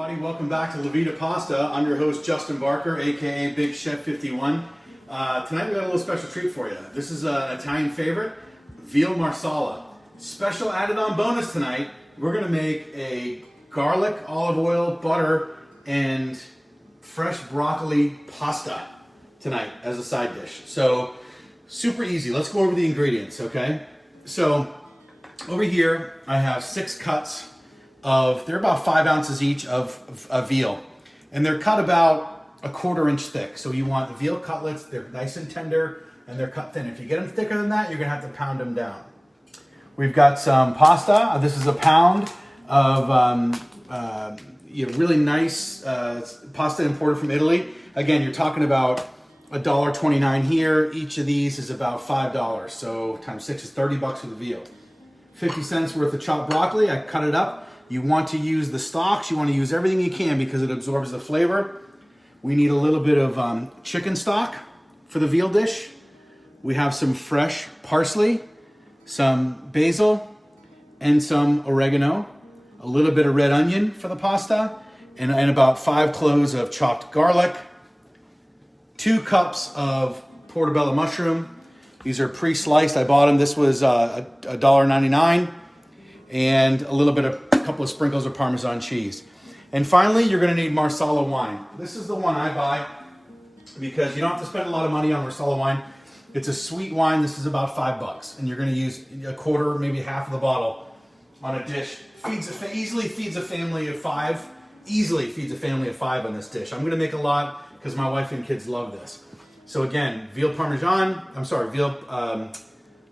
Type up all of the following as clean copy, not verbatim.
Everybody, welcome back to La Vita Pasta. I'm your host, Justin Barker, aka Big Chef 51. Tonight we got a little special treat for you. This is an Italian favorite, Veal Marsala. Special added on bonus tonight, we're gonna make a garlic, olive oil, butter, and fresh broccoli pasta tonight as a side dish. So, super easy. Let's go over the ingredients, okay? So, over here, I have 6 cuts of, they're about 5 ounces each of veal. And they're cut about a 1/4 inch thick. So you want the veal cutlets, they're nice and tender, and they're cut thin. If you get them thicker than that, you're gonna have to pound them down. We've got some pasta. This is a pound of really nice pasta imported from Italy. Again, you're talking about $1.29 here. Each of these is about $5. So times 6 is 30 bucks for the veal. 50 cents worth of chopped broccoli. I cut it up. You want to use the stalks. You want to use everything you can because it absorbs the flavor. We need a little bit of chicken stock for the veal dish. We have some fresh parsley, some basil, and some oregano. A little bit of red onion for the pasta, and about 5 cloves of chopped garlic. 2 cups of portobello mushroom. These are pre-sliced. I bought them. This was $1.99, and a couple of sprinkles of Parmesan cheese. And finally, you're going to need Marsala wine. This is the one I buy because you don't have to spend a lot of money on Marsala wine. It's a sweet wine. This is about $5, and you're going to use a 1/4, maybe half of the bottle on a dish. Easily feeds a family of 5. Easily feeds a family of 5 on this dish. I'm going to make a lot because my wife and kids love this. So again, veal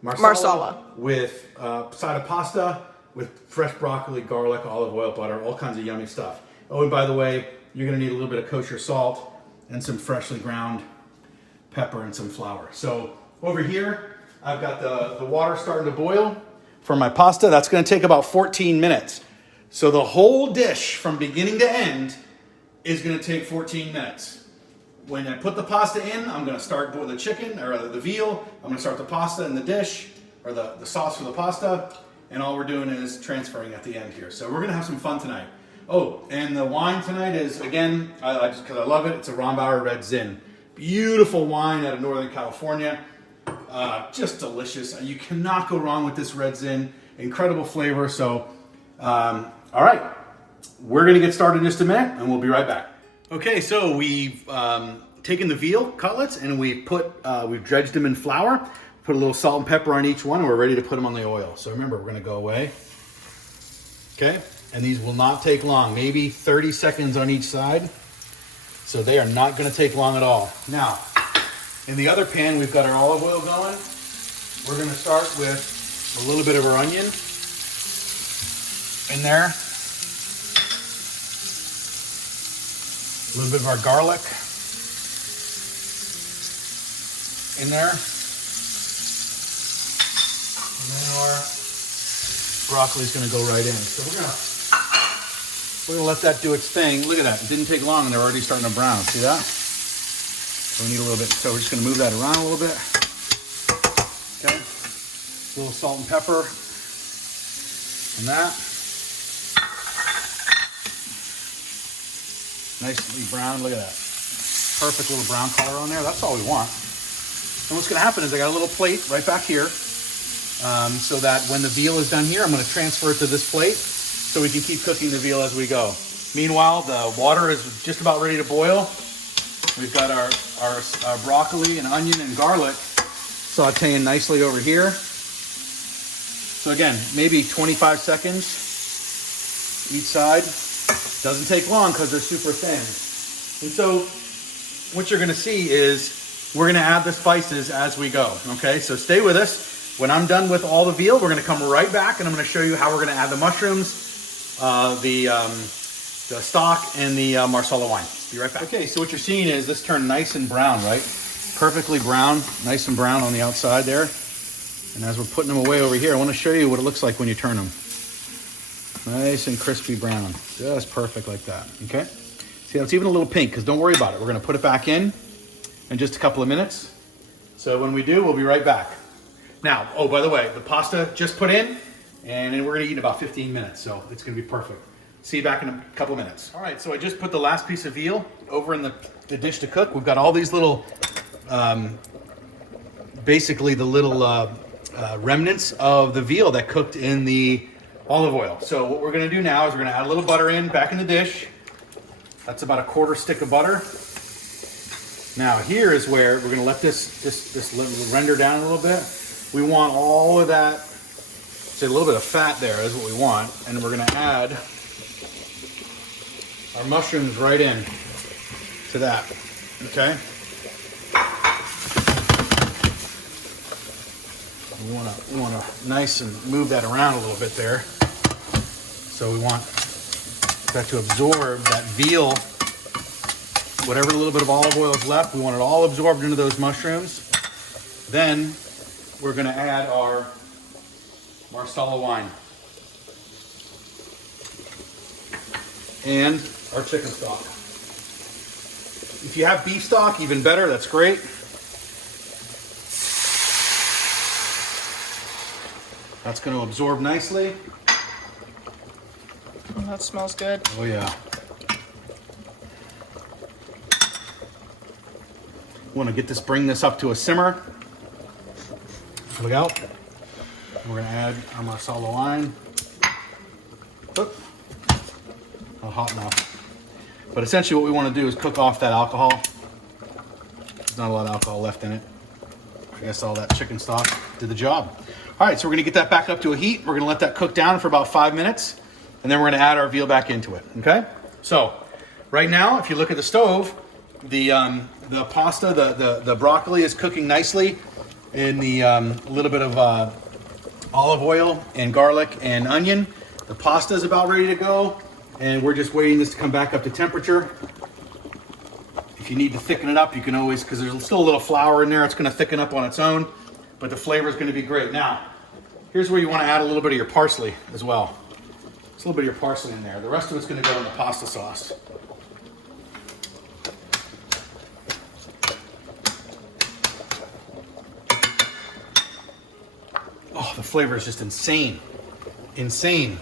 Marsala with side of pasta with fresh broccoli, garlic, olive oil, butter, all kinds of yummy stuff. Oh, and by the way, you're gonna need a little bit of kosher salt and some freshly ground pepper and some flour. So over here, I've got the water starting to boil for my pasta. That's gonna take about 14 minutes. So the whole dish from beginning to end is gonna take 14 minutes. When I put the pasta in, I'm gonna start boiling the chicken, or the veal. I'm gonna start the pasta in the dish, or the sauce for the pasta. And all we're doing is transferring at the end here. So we're gonna have some fun tonight. Oh, and the wine tonight is, again, just because I love it, it's a Rombauer Red Zinn. Beautiful wine out of Northern California. Just delicious. You cannot go wrong with this Red Zinn. Incredible flavor. So, all right, we're gonna get started in just a minute and we'll be right back. Okay, so we've taken the veal cutlets and we've dredged them in flour. Put a little salt and pepper on each one, and we're ready to put them on the oil. So remember, we're gonna go away. Okay, and these will not take long, maybe 30 seconds on each side. So they are not gonna take long at all. Now, in the other pan, we've got our olive oil going. We're gonna start with a little bit of our onion in there. A little bit of our garlic in there. And then our broccoli's gonna go right in. So we're gonna let that do its thing. Look at that, it didn't take long and they're already starting to brown. See that? So we need a little bit, so we're just gonna move that around a little bit. Okay, a little salt and pepper and that. Nicely brown, look at that. Perfect little brown color on there, that's all we want. And what's gonna happen is I got a little plate right back here. So that when the veal is done here, I'm going to transfer it to this plate so we can keep cooking the veal as we go. Meanwhile, the water is just about ready to boil. We've got our broccoli and onion and garlic sauteing nicely over here. So again, maybe 25 seconds each side. Doesn't take long because they're super thin. And so what you're going to see is we're going to add the spices as we go. Okay, so stay with us. When I'm done with all the veal, we're gonna come right back and I'm gonna show you how we're gonna add the mushrooms, the stock, and the Marsala wine. Be right back. Okay, so what you're seeing is this turned nice and brown, right? Perfectly brown, nice and brown on the outside there. And as we're putting them away over here, I wanna show you what it looks like when you turn them. Nice and crispy brown, just perfect like that, okay? See, it's even a little pink, because don't worry about it. We're gonna put it back in just a couple of minutes. So when we do, we'll be right back. Now, oh, by the way, the pasta just put in, and then we're gonna eat in about 15 minutes, so it's gonna be perfect. See you back in a couple minutes. All right, so I just put the last piece of veal over in the dish to cook. We've got all these little, basically the little remnants of the veal that cooked in the olive oil. So what we're gonna do now is we're gonna add a little butter back in the dish. That's about a quarter stick of butter. Now here is where we're gonna let this render down a little bit. We want all of that, say a little bit of fat there is what we want, and we're gonna add our mushrooms right in to that, okay? We wanna nice and move that around a little bit there. So we want that to absorb that veal, whatever little bit of olive oil is left, we want it all absorbed into those mushrooms. Then we're gonna add our Marsala wine and our chicken stock. If you have beef stock, even better, that's great. That's going to absorb nicely. Oh, that smells good. Oh yeah. Want to bring this up to a simmer. Look out. We're going to add our Marsala wine. Oop. Not hot enough. But essentially what we want to do is cook off that alcohol. There's not a lot of alcohol left in it. I guess all that chicken stock did the job. All right, so we're gonna get that back up to a heat. We're gonna let that cook down for about 5 minutes, and then we're gonna add our veal back into it, okay? So, right now, if you look at the stove, the pasta, the broccoli is cooking nicely in the little bit of olive oil and garlic and onion. The pasta is about ready to go, and we're just waiting this to come back up to temperature. If you need to thicken it up, you can always, because there's still a little flour in there, it's gonna thicken up on its own, but the flavor is gonna be great. Now, here's where you wanna add a little bit of your parsley as well. Just a little bit of your parsley in there. The rest of it's gonna go in the pasta sauce. Oh, the flavor is just insane. Insane.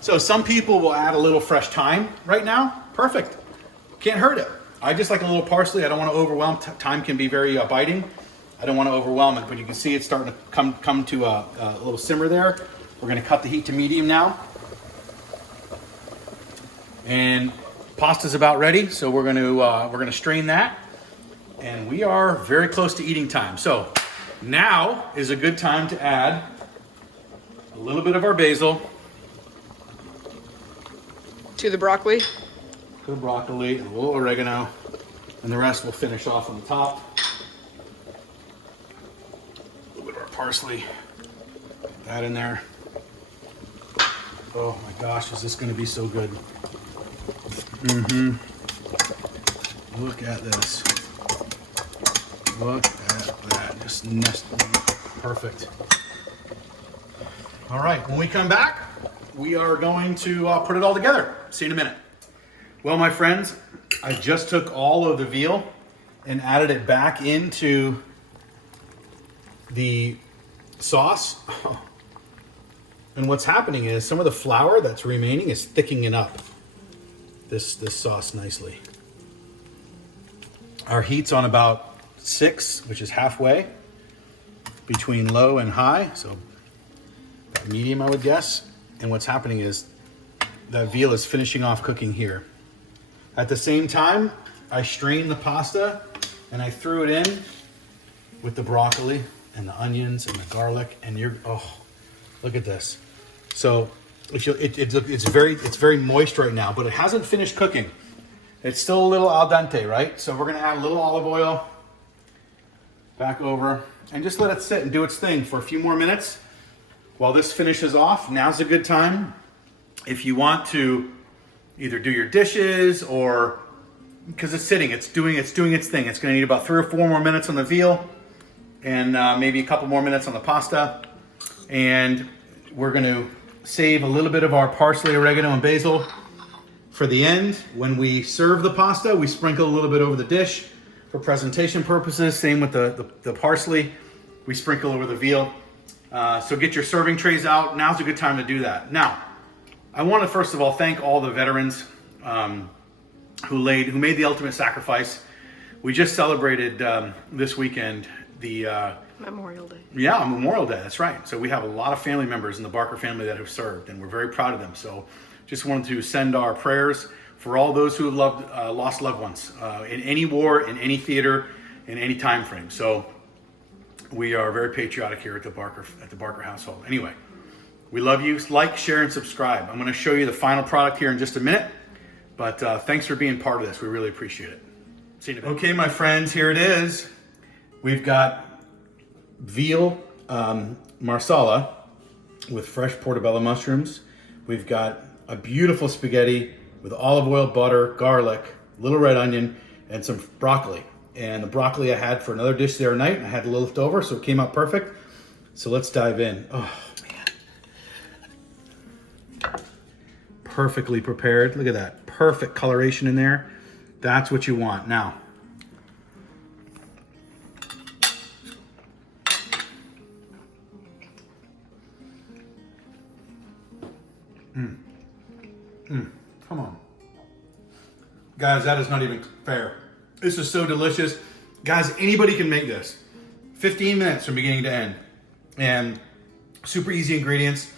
So some people will add a little fresh thyme right now. Perfect. Can't hurt it. I just like a little parsley. I don't want to overwhelm. Thyme can be very biting. I don't want to overwhelm it, but you can see it's starting to come to a little simmer there. We're going to cut the heat to medium now. And pasta's about ready, so we're going to strain that. And we are very close to eating time. So now is a good time to add a little bit of our basil. To the broccoli. The broccoli, and a little oregano, and the rest we'll finish off on the top. A little bit of our parsley, that in there. Oh my gosh, is this going to be so good? Look at this. Look at that, just nested, perfect. All right, when we come back, we are going to put it all together. See you in a minute. Well, my friends, I just took all of the veal and added it back into the sauce. And what's happening is some of the flour that's remaining is thickening up this sauce nicely. Our heat's on about 6, which is halfway between low and high, so medium, I would guess. And what's happening is that veal is finishing off cooking here. At the same time, I strained the pasta and I threw it in with the broccoli and the onions and the garlic, and oh, look at this. So it's very moist right now, but it hasn't finished cooking. It's still a little al dente, right? So we're gonna add a little olive oil back over and just let it sit and do its thing for a few more minutes while this finishes off. Now's a good time if you want to either do your dishes, or because it's sitting, it's doing its thing. It's going to need about 3 or 4 more minutes on the veal, and maybe a couple more minutes on the pasta. And we're going to save a little bit of our parsley, oregano, and basil for the end. When we serve the pasta, we sprinkle a little bit over the dish for presentation purposes. Same with the parsley. We sprinkle over the veal. So get your serving trays out. Now's a good time to do that. Now, I want to first of all thank all the veterans who made the ultimate sacrifice. We just celebrated this weekend the Memorial Day. yeah, Memorial Day. That's right. So we have a lot of family members in the Barker family that have served, and we're very proud of them. So just wanted to send our prayers for all those who have lost loved ones in any war, in any theater, in any time frame. So we are very patriotic here at the Barker household. Anyway, we love you. Like, share, and subscribe. I'm going to show you the final product here in just a minute. But thanks for being part of this. We really appreciate it. See you in a bit. Okay, my friends, here it is. We've got veal marsala with fresh portobello mushrooms. We've got a beautiful spaghetti with olive oil, butter, garlic, little red onion, and some broccoli. And the broccoli I had for another dish the other night, and I had a little left over, so it came out perfect. So let's dive in. Oh, man. Perfectly prepared. Look at that. Perfect coloration in there. That's what you want. Now, come on. Guys, that is not even fair. This is so delicious. Guys, anybody can make this. 15 minutes from beginning to end. And super easy ingredients.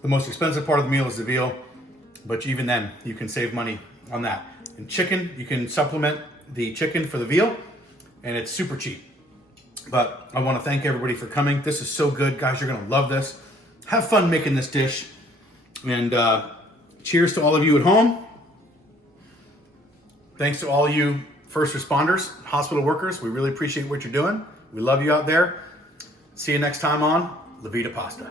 The most expensive part of the meal is the veal, but even then, you can save money on that. And chicken, you can supplement the chicken for the veal, and it's super cheap. But I want to thank everybody for coming. This is so good. Guys, you're going to love this. Have fun making this dish. And cheers to all of you at home. Thanks to all you first responders, hospital workers. We really appreciate what you're doing. We love you out there. See you next time on La Vida Pasta.